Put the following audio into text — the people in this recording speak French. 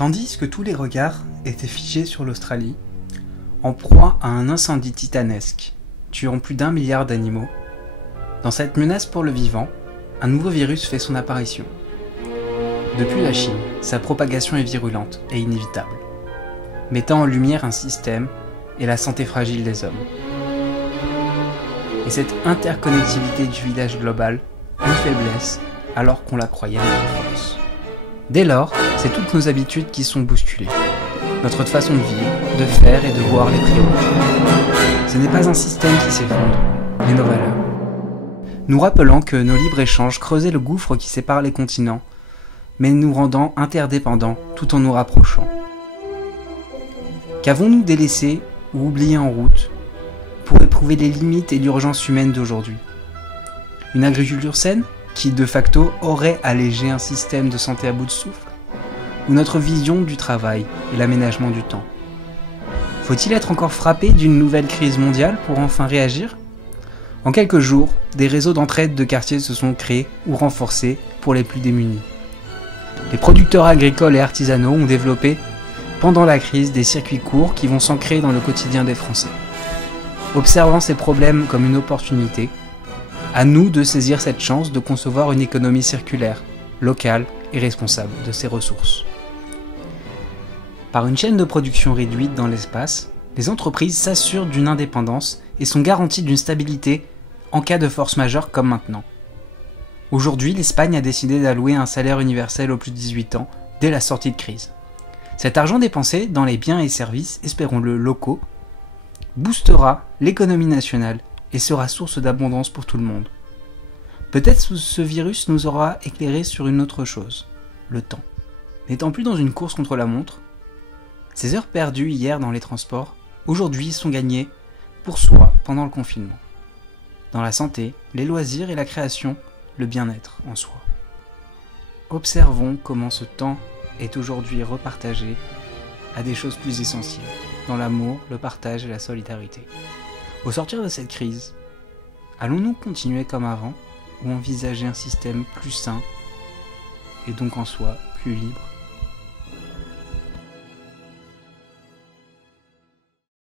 Tandis que tous les regards étaient figés sur l'Australie, en proie à un incendie titanesque, tuant plus d'1 milliard d'animaux, dans cette menace pour le vivant, un nouveau virus fait son apparition. Depuis la Chine, sa propagation est virulente et inévitable, mettant en lumière un système et la santé fragile des hommes. Et cette interconnectivité du village global, une faiblesse, alors qu'on la croyait une force. Dès lors, c'est toutes nos habitudes qui sont bousculées. Notre façon de vivre, de faire et de voir les priorités. Ce n'est pas un système qui s'effondre, mais nos valeurs. Nous rappelant que nos libres-échanges creusaient le gouffre qui sépare les continents, mais nous rendant interdépendants tout en nous rapprochant. Qu'avons-nous délaissé ou oublié en route pour éprouver les limites et l'urgence humaine d'aujourd'hui? Une agriculture saine qui, de facto, aurait allégé un système de santé à bout de souffle? Ou notre vision du travail et l'aménagement du temps? Faut-il être encore frappé d'une nouvelle crise mondiale pour enfin réagir? En quelques jours, des réseaux d'entraide de quartiers se sont créés ou renforcés pour les plus démunis. Les producteurs agricoles et artisanaux ont développé, pendant la crise, des circuits courts qui vont s'ancrer dans le quotidien des Français. Observant ces problèmes comme une opportunité, à nous de saisir cette chance de concevoir une économie circulaire, locale et responsable de ses ressources. Par une chaîne de production réduite dans l'espace, les entreprises s'assurent d'une indépendance et sont garanties d'une stabilité en cas de force majeure comme maintenant. Aujourd'hui, l'Espagne a décidé d'allouer un salaire universel aux plus de 18 ans dès la sortie de crise. Cet argent dépensé dans les biens et services, espérons-le locaux, boostera l'économie nationale et sera source d'abondance pour tout le monde. Peut-être ce virus nous aura éclairé sur une autre chose, le temps. N'étant plus dans une course contre la montre, ces heures perdues hier dans les transports, aujourd'hui sont gagnées pour soi pendant le confinement. Dans la santé, les loisirs et la création, le bien-être en soi. Observons comment ce temps est aujourd'hui repartagé à des choses plus essentielles, dans l'amour, le partage et la solidarité. Au sortir de cette crise, allons-nous continuer comme avant ou envisager un système plus sain et donc en soi plus libre?